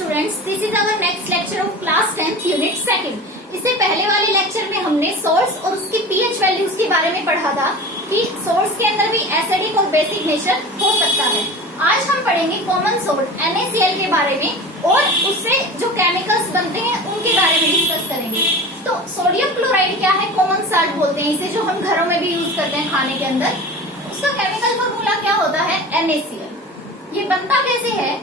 Students, this is our next lecture of class 10th unit second. इससे पहले वाले lecture में हमने सोर्स और उसकी पीएच वैल्यूज के बारे में पढ़ा था कि सोर्स के अंदर भी एसिडिक और बेसिक नेचर हो सकता है। आज हम पढ़ेंगे कॉमन सोल्ट NaCl के बारे में और उससे जो केमिकल्स बनते हैं उनके बारे में डिस्कस करेंगे। तो सोडियम क्लोराइड क्या है? कॉमन साल्ट बोलते हैं इसे, जो हम घरों में भी यूज करते हैं खाने के अंदर। उसका केमिकल फॉर्मूला क्या होता है? NaCl। ये बनता कैसे है?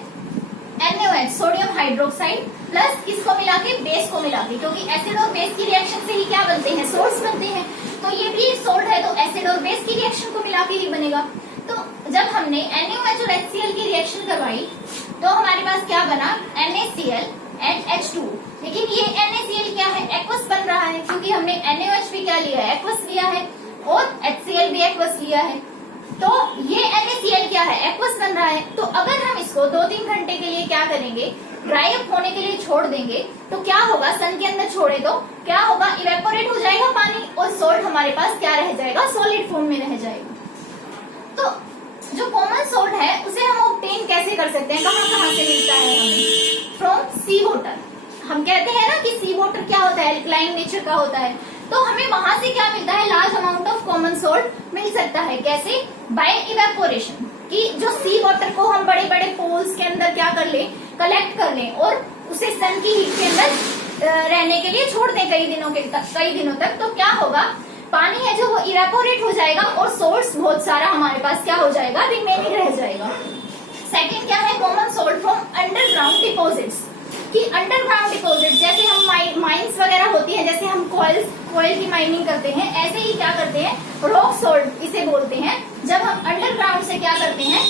NaOH सोडियम हाइड्रोक्साइड प्लस किसको मिला के? बेस को मिला के, क्योंकि एसिड और बेस की रिएक्शन से ही क्या बनते हैं? सोल्ट्स बनते हैं। तो ये भी सोल्ट है तो एसिड और बेस की रिएक्शन को मिला के ही बनेगा। तो जब हमने NaOH और HCl की रिएक्शन करवाई तो हमारे पास क्या बना? NaCl and H2। लेकिन ये NaCl क्या है? एक्वस बन रहा है, क्योंकि हमने NaOH भी क्या लिया है? एक्वस लिया है, और HCl भी एक्वस लिया है। तो ये NaCl क्या है? एक्वस बन रहा है। तो अगर हम इसको 2-3 घंटे के लिए क्या करेंगे? ड्राई अप होने के लिए छोड़ देंगे तो क्या होगा? सन के अंदर छोड़े तो क्या होगा? इवेपोरेट हो जाएगा पानी, और सोल्ट हमारे पास क्या रह जाएगा? सॉलिड फॉर्म में रह जाएगा। तो जो कॉमन सोल्ट है उसे हम ऑब्टेन कैसे कर सकते हैं? कहाँ कहाँ से मिलता है हमें? From sea water. हम कहते हैं ना कि सी वाटर क्या होता है? एल्कलाइन नेचर का होता है। तो हमें वहां से क्या मिलता है? Large amount of common salt मिल सकता है। कैसे? By evaporation. कि जो सी वाटर को हम बड़े बड़े पोल्स के अंदर क्या कर ले? कलेक्ट कर लें और उसे सन की हीट के अंदर रहने के लिए छोड़ दें कई दिनों तक। तो क्या होगा? पानी है जो वो इवेपोरेट हो जाएगा और सोर्स बहुत सारा हमारे पास क्या हो जाएगा? रिमेनिंग रह जाएगा। सेकेंड क्या है? Common salt from underground deposits. कि अंडरग्राउंड डिपोजिट, जैसे हम माइंस वगैरह होती है, जैसे हम कोयल की माइनिंग करते हैं, ऐसे ही क्या करते हैं? रॉक सोल्ट इसे बोलते हैं। जब हम अंडरग्राउंड से क्या करते हैं?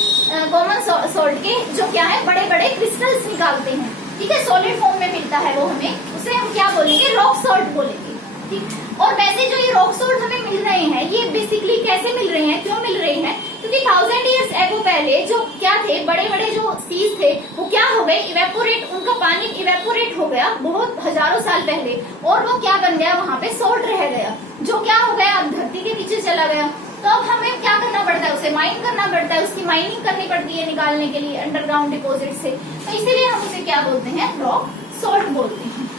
कॉमन सोल्ट के जो क्या है? बड़े बड़े क्रिस्टल्स निकालते हैं। ठीक है, सॉलिड फॉर्म में मिलता है वो हमें, उसे हम क्या बोलेंगे? रॉक सोल्ट बोलेंगे। ठीक। और वैसे जो ये रॉक सोल्ट हमें मिल रहे हैं, ये बेसिकली कैसे मिल रहे हैं? क्यों मिल रहे हैं? क्योंकि 1000 ईयर्स एगो पहले जो क्या थे? बड़े बड़े जो सीज थे वो क्या हो गए? इवेपोरेट, उनका पानी इवेपोरेट हो गया बहुत हजारों साल पहले, और वो क्या बन गया? वहां पे सोल्ट रह गया, जो क्या हो गया? अब धरती के नीचे चला गया। तो अब हमें क्या करना पड़ता है? उसे माइन करना पड़ता है, उसकी माइनिंग करनी पड़ती है निकालने के लिए अंडरग्राउंड डिपोजिट से। तो इसीलिए हम उसे क्या बोलते हैं? रॉक सोल्ट बोलते हैं।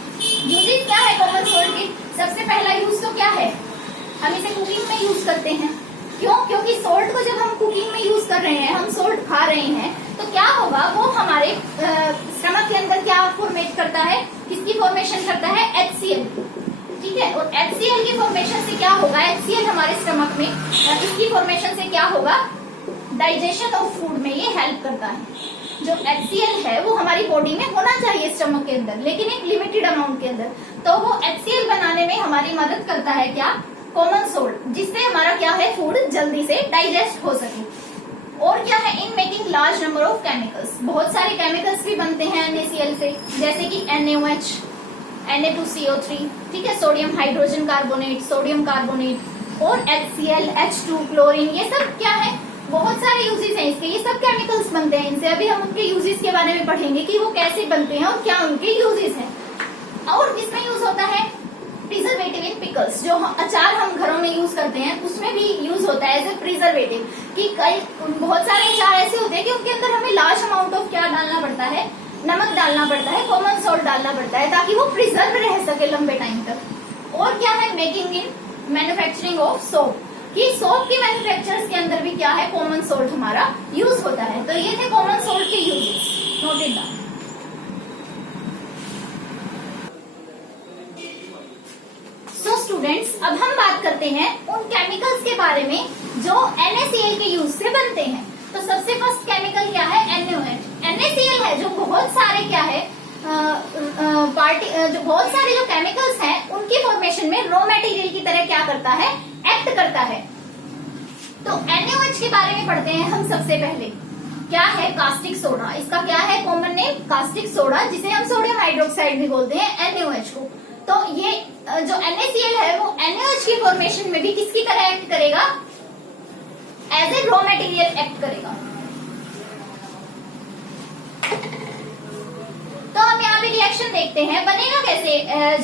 यूजेस क्या है कॉमन सोल्ट के? सबसे पहला यूज तो क्या है? हम इसे कुकिंग में यूज करते हैं। क्यों? क्योंकि सोल्ट को जब हम कुकिंग में यूज कर रहे हैं, हम सोल्ट खा रहे हैं, तो क्या होगा? वो हमारे स्टमक के अंदर क्या फॉर्मेट करता है? किसकी फॉर्मेशन करता है? HCl। ठीक है, और HCl की फॉर्मेशन से क्या होगा? HCl हमारे स्टमक में इसकी फॉर्मेशन से क्या होगा? डाइजेशन ऑफ फूड में ये हेल्प करता है। जो HCl है वो हमारी बॉडी में होना चाहिए स्टमक के अंदर, लेकिन एक लिमिटेड अमाउंट के अंदर। तो वो HCl बनाने में हमारी मदद करता है क्या? कॉमन सोल्ट, जिससे हमारा क्या है? फूड जल्दी से डाइजेस्ट हो सके। और क्या है? In making large number of chemicals. बहुत सारे केमिकल्स भी बनते हैं NaCl से, जैसे कि NaOH, Na2CO3, ठीक है, sodium hydrogen carbonate, sodium carbonate, और HCl, H2, क्लोरीन। ये सब क्या है? बहुत सारे यूजेस हैं इसके, ये सब केमिकल्स बनते हैं इनसे। अभी हम उनके यूजेस के बारे में पढ़ेंगे कि वो कैसे बनते हैं और क्या उनके यूजेस हैं। और किसमें यूज होता है? Preservative in pickles. जो अचार हम घरों में यूज करते हैं उसमें भी यूज होता है एज ए प्रिजर्वेटिव। कि बहुत सारे अचार ऐसे होते हैं कि उनके अंदर हमें लार्ज अमाउंट ऑफ क्या डालना पड़ता है? नमक डालना पड़ता है, कॉमन सोल्ट डालना पड़ता है, ताकि वो प्रिजर्व रह सके लंबे टाइम तक। और क्या है? Making in manufacturing of soap. कि सोप की मैन्युफैक्चरर्स के अंदर भी क्या है? कॉमन सोल्ट हमारा यूज होता है। तो ये थे कॉमन सोल्ट के uses, noted down. So students, अब हम बात करते हैं उन केमिकल्स के बारे में जो NaCl के यूज से बनते हैं। तो सबसे फर्स्ट केमिकल क्या है? NaOH। NaCl है जो बहुत सारे क्या है? जो बहुत सारे जो केमिकल्स हैं उनकी फॉर्मेशन में रॉ मटेरियल की तरह क्या करता है? एक्ट करता है। तो NaOH के बारे में पढ़ते हैं हम सबसे पहले। क्या है? Caustic soda. इसका क्या है कॉमन नेम? कास्टिक सोडा, जिसे हम सोडियम हाइड्रोक्साइड भी बोलते हैं, NaOH को। तो ये जो NaCl है वो NaOH की फॉर्मेशन में भी किसकी तरह एक्ट करेगा? As a raw material act करेगा। तो हम यहाँ पे रिएक्शन देखते हैं, बनेगा कैसे?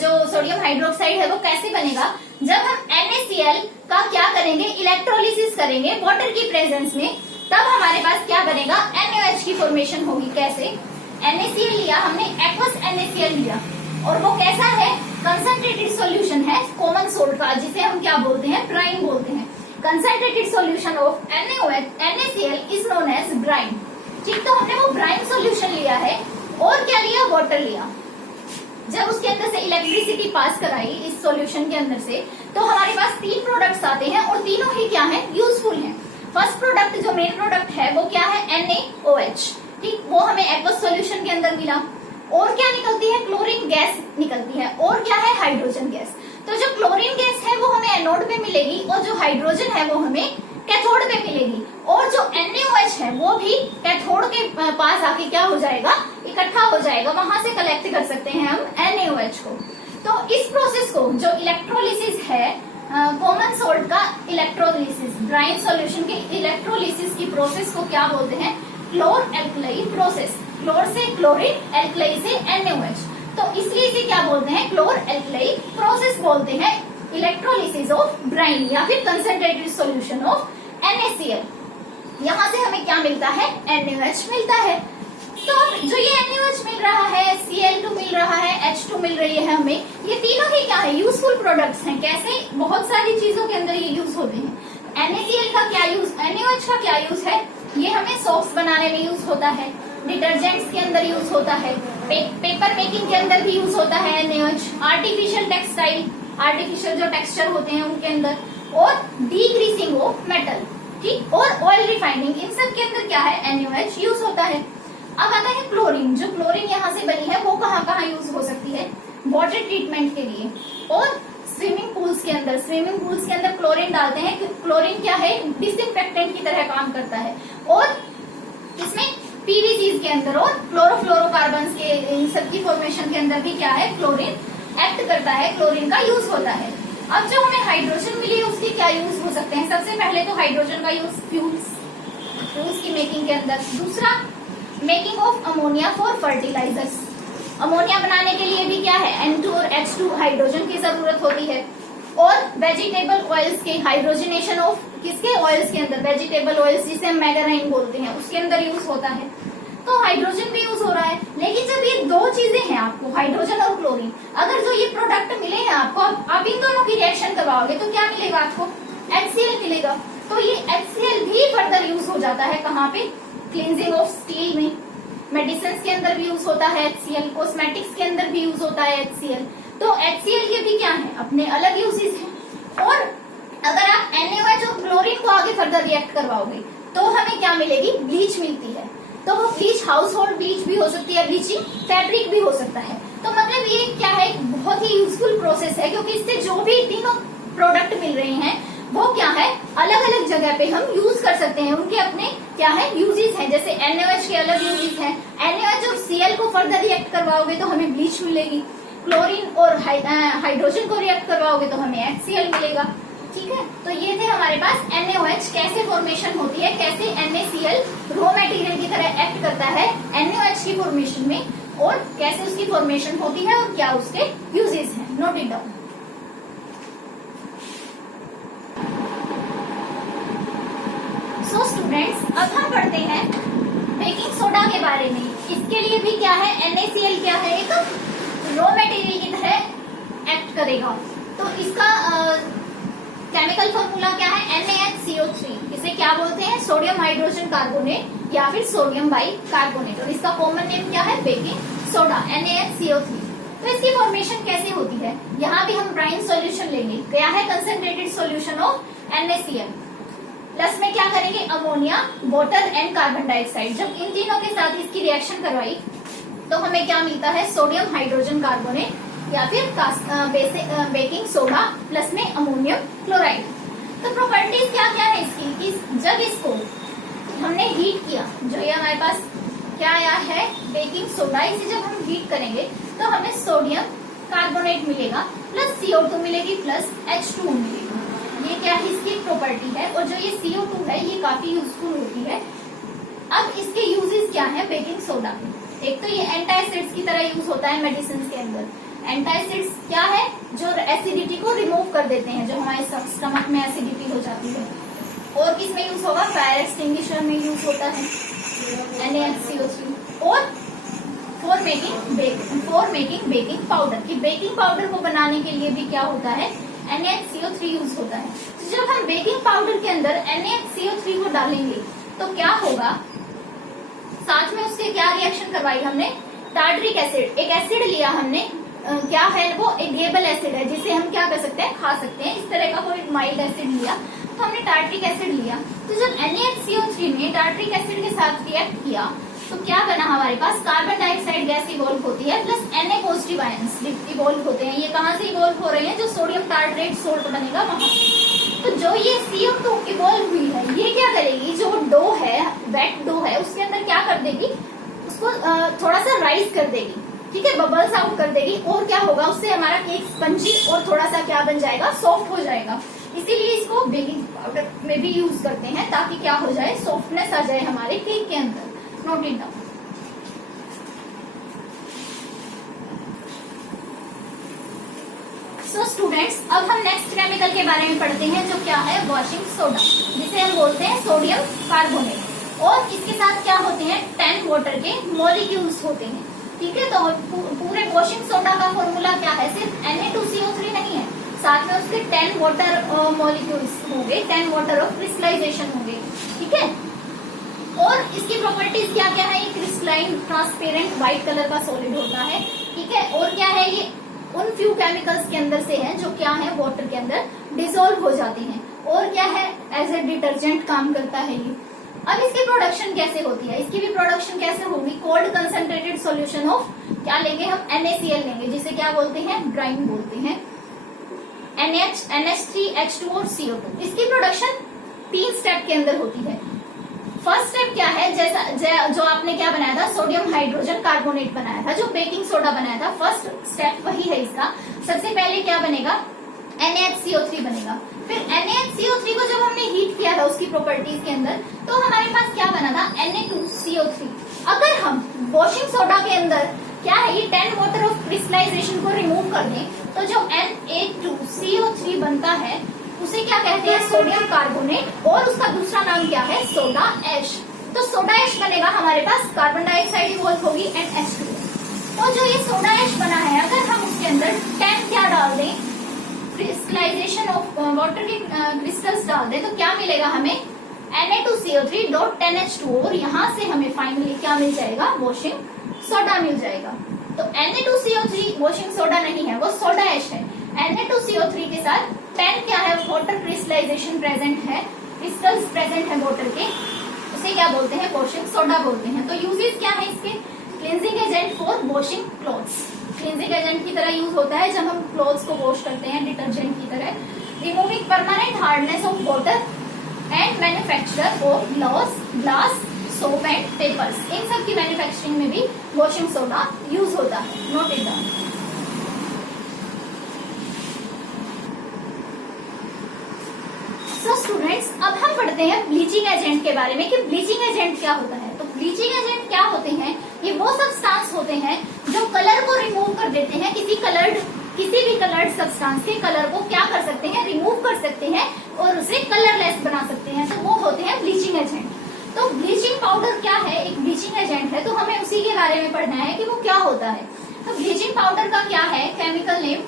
जो सोडियम हाइड्रोक्साइड है वो कैसे बनेगा? जब हम NaCl का क्या करेंगे? इलेक्ट्रोलिसिस करेंगे वाटर की प्रेजेंस में, तब हमारे पास क्या बनेगा? NaOH की फॉर्मेशन होगी। कैसे? NaCl लिया हमने, एक्वस NaCl लिया, और वो कैसा है, कंसंट्रेटेड सॉल्यूशन है कॉमन सोल्ट का, जिसे हम क्या बोलते हैं, ब्राइन बोलते हैं। Concentrated solution of NaCl is known as brine. ठीक, तो हमने वो ब्राइन सॉल्यूशन लिया है, और क्या लिया, वाटर लिया। जब उसके अंदर से इलेक्ट्रिसिटी पास कराई इस सॉल्यूशन के अंदर से, तो हमारे पास 3 प्रोडक्ट्स आते हैं, और तीनों ही क्या है, यूजफुल हैं। फर्स्ट प्रोडक्ट जो मेन प्रोडक्ट है वो क्या है, NaOH। ठीक, वो हमें एक्वस सॉल्यूशन के अंदर मिला। और क्या निकलती है, क्लोरीन गैस निकलती है, और क्या है, हाइड्रोजन गैस। तो जो क्लोरीन गैस है वो हमें एनोड पे मिलेगी, और जो हाइड्रोजन है वो हमें कैथोड पे मिलेगी, और जो NaOH है वो भी कैथोड के पास आके क्या हो जाएगा, इकट्ठा हो जाएगा, वहां से कलेक्ट कर सकते हैं हम NaOH को। तो इस प्रोसेस को, जो इलेक्ट्रोलिसिस है कॉमन सोल्ट का इलेक्ट्रोलिसिस, ब्राइन सॉल्यूशन के इलेक्ट्रोलिसिस की प्रोसेस को क्या बोलते हैं, क्लोर एल्कली प्रोसेस। क्लोर से क्लोरीन, एल्कली से NaOH, तो इसलिए इसे क्या बोलते हैं, क्लोर एल्कली प्रोसेस बोलते हैं, इलेक्ट्रोलिसिस ऑफ ब्राइन या फिर कंसंट्रेटेड सॉल्यूशन ऑफ NaCl। यहाँ से हमें क्या मिलता है, NaOH मिलता है। तो जो ये NaOH मिल रहा है, Cl2 मिल रहा है, H2 मिल रही है हमें, ये तीनों ही क्या है, यूजफुल प्रोडक्ट्स हैं। कैसे, बहुत सारी चीजों के अंदर ये यूज होते हैं। NaCl का क्या यूज, NaOH का क्या यूज है, ये हमें सोप्स बनाने में यूज होता है, डिटर्जेंट्स के अंदर यूज होता है, पेपर मेकिंग के अंदर भी यूज होता है NaOH, आर्टिफिशियल टेक्सटाइल, आर्टिफिशियल जो टेक्सचर होते हैं उनके अंदर, और डीग्रीसिंग ऑफ मेटल, ठीक, और ऑयल रिफाइनिंग, इन सब के अंदर क्या है, NaOH यूज होता है। अब आता है क्लोरीन। जो क्लोरीन यहाँ से बनी है वो कहाँ कहाँ यूज हो सकती है, वाटर ट्रीटमेंट के लिए, और स्विमिंग पूल्स के अंदर। स्विमिंग पूल्स के अंदर क्लोरीन डालते हैं, क्लोरीन क्या है, डिसइंफेक्टेंट की तरह काम करता है, और इसमें PVCs के अंदर और क्लोरोफ्लोरोकार्बन्स के इन सब की फॉर्मेशन के अंदर भी क्या है, क्लोरीन एक्ट करता है, क्लोरीन का यूज होता है। अब जो हमें हाइड्रोजन मिली है उसके क्या यूज हो सकते हैं, सबसे पहले तो हाइड्रोजन का यूज फ्यूल्स की मेकिंग के अंदर। दूसरा, making of ammonia for fertilisers. Ammonia बनाने के लिए भी क्या है, N2 और H2 हाइड्रोजन की जरूरत होती है। और वेजिटेबल ऑयल्स के हाइड्रोजनेशन ऑफ किसके ऑयल्स के अंदर, वेजिटेबल ऑयल्स जिसे हम मैगराइन बोलते हैं, उसके अंदर यूज होता है। तो हाइड्रोजन भी यूज हो रहा है। लेकिन जब ये दो चीजें हैं आपको, हाइड्रोजन और क्लोरीन, अगर जो ये प्रोडक्ट मिले हैं आपको, आप इन दोनों की रिएक्शन करवाओगे तो क्या मिलेगा आपको, HCl मिलेगा। तो ये HCl भी फर्दर यूज हो जाता है कहाँ पे, क्लींजिंग ऑफ स्टील में, मेडिसिन के अंदर भी यूज होता है HCl, कॉस्मेटिक्स के अंदर भी यूज होता है HCl। तो HCl के भी क्या है, अपने अलग यूजेस हैं। और अगर आप NaOH और क्लोरीन को आगे फर्दर रिएक्ट करवाओगे तो हमें क्या मिलेगी, ब्लीच मिलती है। तो वो ब्लीच हाउस होल्ड ब्लीच भी हो सकती है, ब्लीचिंग फैब्रिक भी हो सकता है। तो मतलब ये क्या है, बहुत ही यूजफुल प्रोसेस है, क्योंकि इससे जो भी तीनों प्रोडक्ट मिल रहे हैं वो क्या है, अलग अलग जगह पे हम यूज कर सकते हैं, उनके अपने क्या है यूजेस हैं। जैसे NaOH के अलग यूजेस हैं, NaOH और Cl को फर्दर रिएक्ट करवाओगे तो हमें ब्लीच मिलेगी, क्लोरीन और हाइड्रोजन को रिएक्ट करवाओगे तो हमें HCl मिलेगा। ठीक है, तो ये थे हमारे पास NaOH कैसे फॉर्मेशन होती है, कैसे NaCl रॉ मटेरियल की तरह एक्ट करता है NaOH की फॉर्मेशन में, और कैसे उसकी फॉर्मेशन होती है और क्या उसके यूजेस हैं। Note it down. So students, अब हम पढ़ते हैं बेकिंग सोडा के बारे में। इसके लिए भी क्या है, NaCl क्या है, एक रॉ मटेरियल की तरह एक्ट करेगा। तो इसका केमिकल फॉर्मूला क्या है, NaHCO3। इसे क्या बोलते हैं, सोडियम हाइड्रोजन कार्बोनेट या फिर सोडियम बाई कार्बोनेट, और इसका कॉमन नेम क्या है, बेकिंग सोडा, NaHCO3। तो इसकी फॉर्मेशन कैसे होती है, यहाँ भी हम ब्राइन सॉल्यूशन लेंगे, क्या है, concentrated solution of NaCl, plus में क्या करेंगे, ammonia, water and carbon dioxide. जब इन तीनों के साथ इसकी रिएक्शन करवाई तो हमें क्या मिलता है, सोडियम हाइड्रोजन कार्बोनेट या फिर बेकिंग सोडा प्लस में अमोनियम क्लोराइड। तो प्रॉपर्टीज क्या क्या है इसकी, कि जब इसको हमने हीट किया, जो ये हमारे पास क्या आया है, बेकिंग सोडा, इसे जब हम हीट करेंगे तो हमें सोडियम कार्बोनेट मिलेगा, प्लस CO2 मिलेगी, प्लस H2 मिलेगी। ये क्या है, इसकी प्रॉपर्टी है। और जो ये CO2 है ये काफी यूजफुल होती है। अब इसके यूजेस क्या है बेकिंग सोडा के, एक तो ये एंटासिड्स की तरह यूज होता है मेडिसिन के अंदर। एंटासिड्स क्या है, जो एसिडिटी को रिमूव कर देते हैं, जो हमारे स्टमक में एसिडिटी हो जाती है। और किस में यूज होगा, फायर एक्सटिंग्विशर में यूज होता है NaHCO3। और मेकिंग बेकिंग पाउडर। कि बेकिंग पाउडर को बनाने के लिए भी क्या होता है, NaCO3 यूज होता है। तो जब हम बेकिंग पाउडर के अंदर NaCO3 को डालेंगे तो क्या होगा, साथ में उसके क्या रिएक्शन करवाई हमने, टार्टरिक एसिड, एक एसिड लिया हमने, क्या है वो, एग्रिएबल एसिड है जिसे हम क्या कर सकते हैं, खा सकते हैं। इस तरह का कोई माइल्ड एसिड लिया तो हमने टार्टरिक एसिड लिया। तो जब NaCO3 ने टार्टरिक एसिड के साथ रिएक्ट किया तो क्या बना, हमारे पास कार्बन डाइऑक्साइड गैस इवॉल्व होती है plus Na positive ions evolve होते हैं। ये कहाँ से इवॉल्व हो रहे हैं, जो सोडियम टार्टरेट सोल्ट बनेगा वहां। तो जो ये CO2 इवॉल्व हुई है, ये क्या करेगी, जो डो है, वेट डो है, उसके अंदर क्या कर देगी, उसको थोड़ा सा राइज कर देगी, ठीक है, बबल्स आउट कर देगी। और क्या होगा, उससे हमारा केक स्पंजी और थोड़ा सा क्या बन जाएगा, सॉफ्ट हो जाएगा। इसीलिए इसको बेकिंग पाउडर में भी यूज करते हैं, ताकि क्या हो जाए, सॉफ्टनेस आ जाए हमारे केक के अंदर। Note it down. So students, अब हम नेक्स्ट केमिकल के बारे में पढ़ते हैं, जो क्या है, वॉशिंग सोडा, जिसे हम बोलते हैं सोडियम कार्बोनेट। और इसके साथ क्या होते हैं, 10 वाटर के मॉलिक्यूल्स होते हैं, ठीक है। तो पूरे वॉशिंग सोडा का फॉर्मूला क्या है, सिर्फ Na2CO3 नहीं है, साथ में उसके 10 वाटर मॉलिक्यूल्स होंगे, 10 वाटर ऑफ क्रिस्टलाइजेशन होंगे, ठीक है। और इसकी प्रॉपर्टीज क्या क्या है, ये क्रिस्टलाइन ट्रांसपेरेंट व्हाइट कलर का सॉलिड होता है, ठीक है। और क्या है, ये उन फ्यू केमिकल्स के अंदर से है जो क्या है, वाटर के अंदर डिसॉल्व हो जाते हैं। और क्या है, एज ए डिटर्जेंट काम करता है ये। अब इसकी प्रोडक्शन कैसे होती है, इसकी भी प्रोडक्शन कैसे होगी, कोल्ड कंसंट्रेटेड सॉल्यूशन ऑफ, क्या लेंगे हम, NaCl लेंगे, जिसे क्या बोलते हैं, ब्राइन बोलते हैं, NH, NH3H2 और CO2। इसकी प्रोडक्शन 3 स्टेप के अंदर होती है। फर्स्ट स्टेप क्या है, जैसा जो आपने क्या बनाया था, सोडियम हाइड्रोजन कार्बोनेट बनाया था, जो बेकिंग सोडा बनाया था, फर्स्ट स्टेप वही है इसका। सबसे पहले क्या बनेगा, NaCO3 बनेगा। फिर NaCO3 को जब हमने हीट किया था उसकी प्रॉपर्टीज के अंदर, तो हमारे पास क्या बना था, Na2CO3। अगर हम वॉशिंग सोडा के अंदर क्या है, ये 10 वाटर ऑफ क्रिस्टलाइजेशन को रिमूव कर दें, तो जो Na2CO3 बनता है उसे क्या कहते हैं, सोडियम कार्बोनेट। और उसका दूसरा नाम क्या है, सोडा ऐश। तो सोडा ऐश बनेगा, हमारे पास कार्बन डाइऑक्साइड इवॉल्व होगी एंड H2। और जो ये सोडा ऐश बना है, अगर हम उसके अंदर 10 क्या डाल दें, क्रिस्टलाइजेशन ऑफ वाटर के क्रिस्टल्स डाल दें, तो क्या मिलेगा हमें, Na2CO3.10H2। और यहाँ से हमें फाइनली क्या मिल जाएगा, वॉशिंग सोडा मिल जाएगा। तो Na2CO3 वॉशिंग सोडा नहीं है, वो सोडा ऐश है। Na2CO3 के साथ 10 क्या है, वाटर क्रिस्टलाइजेशन प्रेजेंट है, क्रिस्टल्स प्रेजेंट है वाटर के, उसे क्या बोलते हैं, वॉशिंग सोडा बोलते हैं। तो यूजेस क्या है इसके, cleansing agent for washing clothes, cleansing agent की तरह यूज होता है जब हम क्लॉथ्स को वॉश करते हैं, डिटर्जेंट की तरह। Removing permanent hardness of water and manufacturer of glass, soap and papers, इन सब की मैन्युफैक्चरिंग में भी वॉशिंग सोडा यूज होता है। Note it down. So students, अब हम पढ़ते हैं ब्लीचिंग एजेंट के बारे में, कि ब्लीचिंग एजेंट क्या होता है। तो ब्लीचिंग एजेंट क्या होते हैं, ये वो सब्सटेंस होते हैं जो कलर को रिमूव कर देते हैं, किसी भी कलर्ड सब्सटेंस के कलर को क्या कर सकते हैं, रिमूव कर सकते हैं और उसे कलरलेस बना सकते हैं। तो वो होते हैं ब्लीचिंग एजेंट। तो ब्लीचिंग पाउडर क्या है, एक ब्लीचिंग एजेंट है, तो हमें उसी के बारे में पढ़ना है कि वो क्या होता है। तो ब्लीचिंग पाउडर का क्या है, केमिकल नेम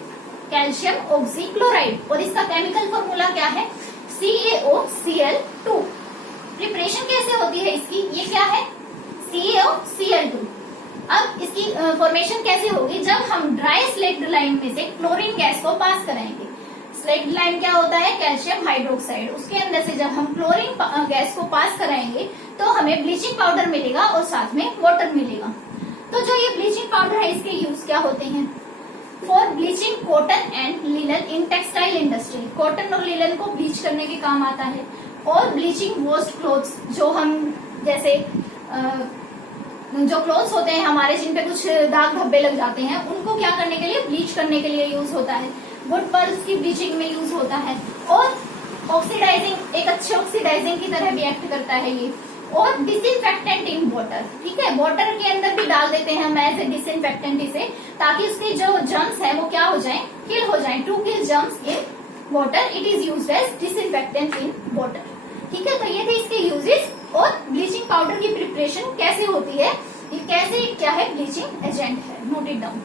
कैल्शियम ऑक्सीक्लोराइड, और इसका केमिकल फॉर्मूला क्या है, CaOCl2। प्रिपरेशन कैसे होती है इसकी, ये क्या है, CaOCl2। अब इसकी फॉर्मेशन कैसे होगी, जब हम ड्राई स्लेक्ड लाइम में से क्लोरीन गैस को पास कराएंगे। स्लेक्ड लाइम क्या होता है, कैल्शियम हाइड्रोक्साइड, उसके अंदर से जब हम क्लोरीन गैस को पास कराएंगे तो हमें ब्लीचिंग पाउडर मिलेगा और साथ में वाटर मिलेगा। तो जो ये ब्लीचिंग पाउडर है, इसके यूज क्या होते हैं, for bleaching cotton and linen in textile industry, cotton और लिनन को ब्लीच करने के काम आता है। और ब्लीचिंग वॉश्ड क्लोथ्स, जो हम जैसे जो क्लोथ्स होते हैं हमारे, जिन पे कुछ दाग धब्बे लग जाते हैं, उनको क्या करने के लिए, ब्लीच करने के लिए यूज होता है। वुड पर्ल्स की ब्लीचिंग में यूज होता है। और ऑक्सीडाइजिंग, एक अच्छे ऑक्सीडाइजिंग की तरह भी एक्ट करता है ये। और डिसइंफेक्टेंट इन वाटर, ठीक है, वाटर के अंदर भी डाल देते हैं हम एज ए डिसइंफेक्टेंट इसे, ताकि उसके जो जर्म्स है वो क्या हो जाए, किल हो जाए। To kill germs in water, it is used as disinfectant in water, ठीक है। तो ये थे इसके यूजेस। और ब्लीचिंग पाउडर की प्रिपरेशन कैसे होती है, ये कैसे क्या है, ब्लीचिंग एजेंट है। Note it down.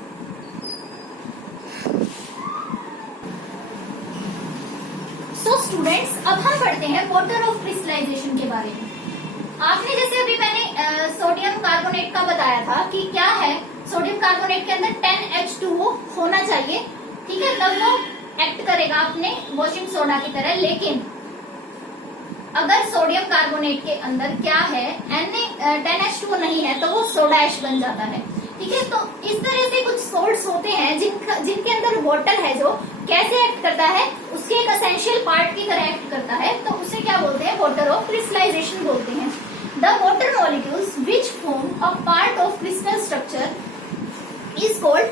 So students, अब हम पढ़ते हैं वाटर ऑफ क्रिस्टलाइजेशन के बारे में। आपने जैसे अभी मैंने सोडियम कार्बोनेट का बताया था कि क्या है, सोडियम कार्बोनेट के अंदर 10H2O होना चाहिए, ठीक है, तब वो एक्ट करेगा अपने वॉशिंग सोडा की तरह। लेकिन अगर सोडियम कार्बोनेट के अंदर क्या है, 10H2O नहीं है, तो वो सोडा ऐश बन जाता है, ठीक है। तो इस तरह से कुछ सोल्ट्स होते हैं जिनके अंदर वाटर है, जो कैसे एक्ट करता है, उसके एक एसेंशियल पार्ट की तरह एक्ट करता है, तो उसे क्या बोलते हैं, वाटर ऑफ क्रिस्टलाइजेशन बोलते हैं। The water molecules which form a part of crystal structure is called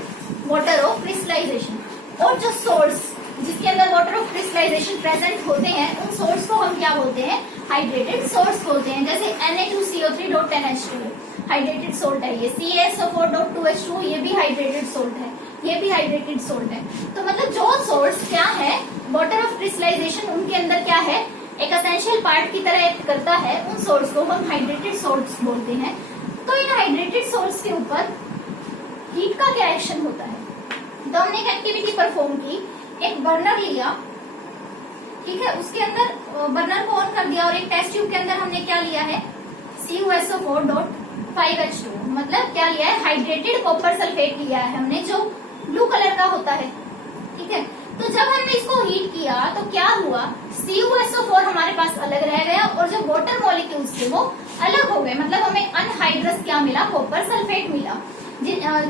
water of crystallisation. और जो सोर्स जिसके अंदर वाटर ऑफ क्रिस्टलाइजेशन प्रेजेंट होते हैं, उन सोर्स को हम क्या बोलते हैं, हाइड्रेटेड सोर्स बोलते हैं। जैसे Na2CO3.10H2 हाइड्रेटेड सोल्ट है, ये CaSO4.2H2 ये भी हाइड्रेटेड सोल्ट है, ये भी हाइड्रेटेड सोल्ट है। तो मतलब जो सोर्स क्या है, वाटर ऑफ क्रिस्टलाइजेशन उनके अंदर क्या है, एक एसेंशियल पार्ट की तरह एक्ट करता है, उन सोर्स को हम हाइड्रेटेड सोल्ट्स बोलते हैं। तो इन हाइड्रेटेड सोल्ट्स के ऊपर हीट का क्या एक्शन होता है, तो हमने एक एक्टिविटी परफॉर्म की, एक बर्नर लिया, ठीक है, उसके अंदर बर्नर को ऑन कर दिया और एक टेस्ट ट्यूब के अंदर हमने क्या लिया है, CuSO4.5H2 मतलब क्या लिया है, हाइड्रेटेड कॉपर सल्फेट लिया है हमने, जो ब्लू कलर का होता है, ठीक है। तो जब हमने इसको हीट किया तो क्या हुआ, CuSO4 हमारे पास अलग रह गया और जो वाटर मॉलिक्यूल्स थे वो अलग हो गए, मतलब हमें अनहाइड्रस क्या मिला, कॉपर सल्फेट मिला।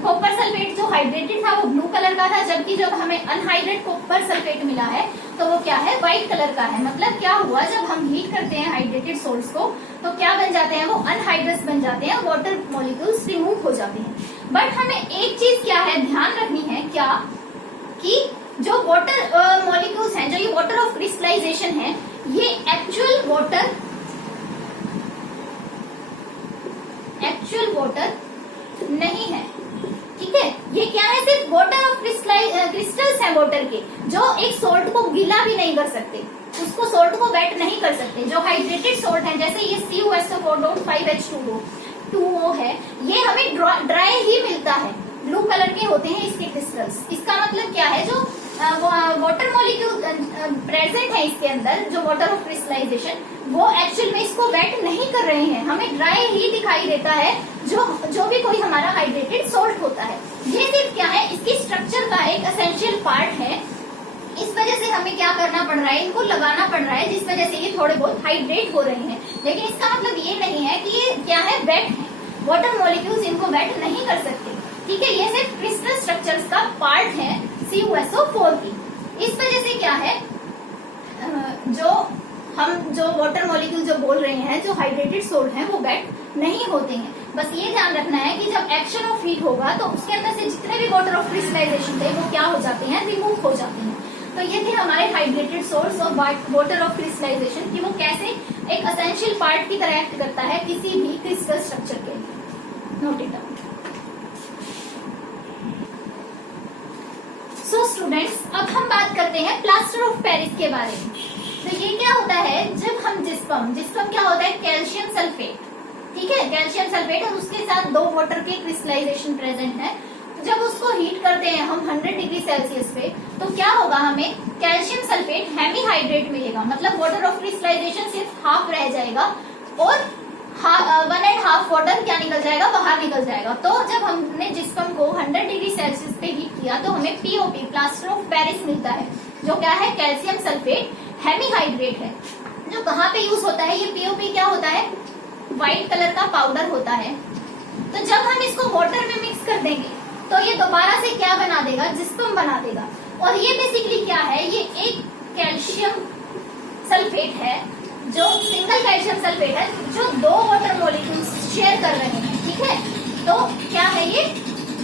कॉपर सल्फेट जो हाइड्रेटेड था वो ब्लू कलर का था, जबकि जब हमें अनहाइड्रेट कॉपर सल्फेट मिला है तो वो क्या है, व्हाइट कलर का है। मतलब क्या हुआ, जब हम हीट करते हैं हाइड्रेटेड सोल्ट्स को तो क्या बन जाते हैं, वो अनहाइड्रस बन जाते हैं, वाटर मॉलिक्यूल्स रिमूव हो जाते हैं। बट हमें एक चीज क्या है ध्यान रखनी है, क्या कि जो वाटर मॉलिक्यूल्स हैं, जो ये वाटर ऑफ क्रिस्टलाइजेशन है, ये एक्चुअल वाटर नहीं है, ठीक है। ये क्या है, सिर्फ वाटर ऑफ क्रिस्टल्स हैं वाटर के, जो एक सोल्ट को गीला भी नहीं कर सकते, उसको सोल्ट को वेट नहीं कर सकते। जो हाइड्रेटेड सोल्ट है, जैसे ये CuSO4.5H2O है, ये हमें ड्राई ही मिलता है, ब्लू कलर के होते हैं इसके क्रिस्टल्स। इसका मतलब क्या है, जो वाटर मॉलिक्यूल प्रेजेंट है इसके अंदर, जो वाटर ऑफ क्रिस्टलाइजेशन, वो एक्चुअल में इसको वेट नहीं कर रहे हैं, हमें ड्राई ही दिखाई देता है जो भी कोई हमारा हाइड्रेटेड सोल्ट होता है। ये सिर्फ क्या है, इसकी स्ट्रक्चर का एक एसेंशियल पार्ट है, इस वजह से हमें क्या करना पड़ रहा है, इनको लगाना पड़ रहा है, जिस वजह से ये थोड़े बहुत हाइड्रेट हो रहे हैं। लेकिन इसका मतलब ये नहीं है कि ये क्या है, वेट है, वाटर मॉलिक्यूल्स इनको वेट नहीं कर सकते, ठीक है। ये सिर्फ क्रिस्टल स्ट्रक्चर्स का पार्ट है CuSO4 की। इस वजह से क्या है, जो वाटर मॉलिक्यूल जो बोल रहे हैं, जो हाइड्रेटेड सोल्ट हैं, वो वेट नहीं होते हैं। बस ये ध्यान रखना है कि जब एक्शन ऑफ हीट होगा तो उसके अंदर से जितने भी वाटर ऑफ क्रिस्टलाइजेशन थे वो क्या हो जाते हैं, रिमूव हो जाते हैं। तो ये थे हमारे हाइड्रेटेड सोर्स और वाटर ऑफ क्रिस्टलाइजेशन कि वो कैसे एक एसेंशियल पार्ट की तरह एक्ट करता है किसी भी क्रिस्टल स्ट्रक्चर के लिए। Note it down. So students, अब हम बात करते हैं प्लास्टर ऑफ पेरिस के बारे में। तो ये क्या होता है, जब हम जिस्पम क्या होता है, कैल्शियम सल्फेट, ठीक है, कैल्शियम सल्फेट, और उसके साथ 2 वाटर के क्रिस्टलाइजेशन प्रेजेंट है। जब उसको हीट करते हैं हम 100 डिग्री सेल्सियस पे, तो क्या होगा, हमें कैल्शियम सल्फेट हेमीहाइड्रेट मिलेगा, मतलब वाटर ऑफ क्रिस्टलाइजेशन सिर्फ हाफ रह जाएगा और 1.5 वाटर क्या निकल जाएगा, बाहर निकल जाएगा। तो जब हमने जिस्पम को 100 डिग्री सेल्सियस पे हीट किया तो हमें POP, प्लास्टर ऑफ पेरिस मिलता है, जो क्या है, कैल्शियम सल्फेट हेमीहाइड्रेट है। जो कहाँ पे यूज होता है, ये POP क्या होता है, व्हाइट कलर का पाउडर होता है। तो जब हम इसको वाटर में मिक्स कर देंगे तो ये दोबारा से क्या बना देगा, जिस्पम बना देगा। और ये बेसिकली क्या है, ये एक कैल्शियम सल्फेट है, जो सिंगल कैल्शियम सल्फेट है, जो 2 वाटर मॉलिक्यूल्स शेयर कर रहे हैं, ठीक है। तो क्या है, ये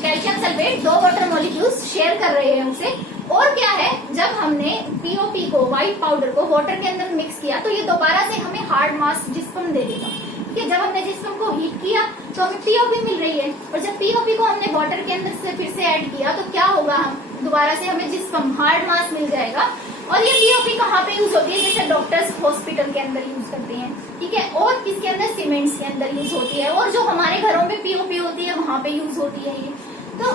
calcium sulphate 2 water molecules share कर रहे हैं उनसे। और क्या है, जब हमने POP को, व्हाइट पाउडर को वाटर के अंदर मिक्स किया तो ये दोबारा से हमें हार्ड मास जिस्पम दे देगा, ठीक है। जब हमने जिस्पम को हीट किया तो हमें POP मिल रही है, और जब POP को हमने वाटर के अंदर से फिर से ऐड किया तो क्या होगा, हम दोबारा से हमें जिस्पम, हार्ड मास मिल जाएगा। और ये POP कहाँ पे यूज होती है, जैसे डॉक्टर्स हॉस्पिटल के अंदर यूज करते हैं, ठीक है, और किसके अंदर, सीमेंट्स के अंदर यूज होती है। और जो हमारे घरों में POP होती है वहां वहां पे यूज होती है ये। तो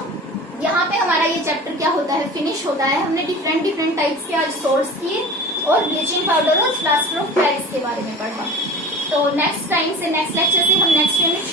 यहाँ पे हमारा ये चैप्टर क्या होता है, फिनिश होता है। हमने डिफरेंट डिफरेंट टाइप्स के आज सोर्स किए और ब्लीचिंग पाउडर और प्लास्टर ऑफ पेरिस के बारे में पढ़ा। तो नेक्स्ट टाइम से, नेक्स्ट लेक्चर से हम नेक्स्ट यूनिट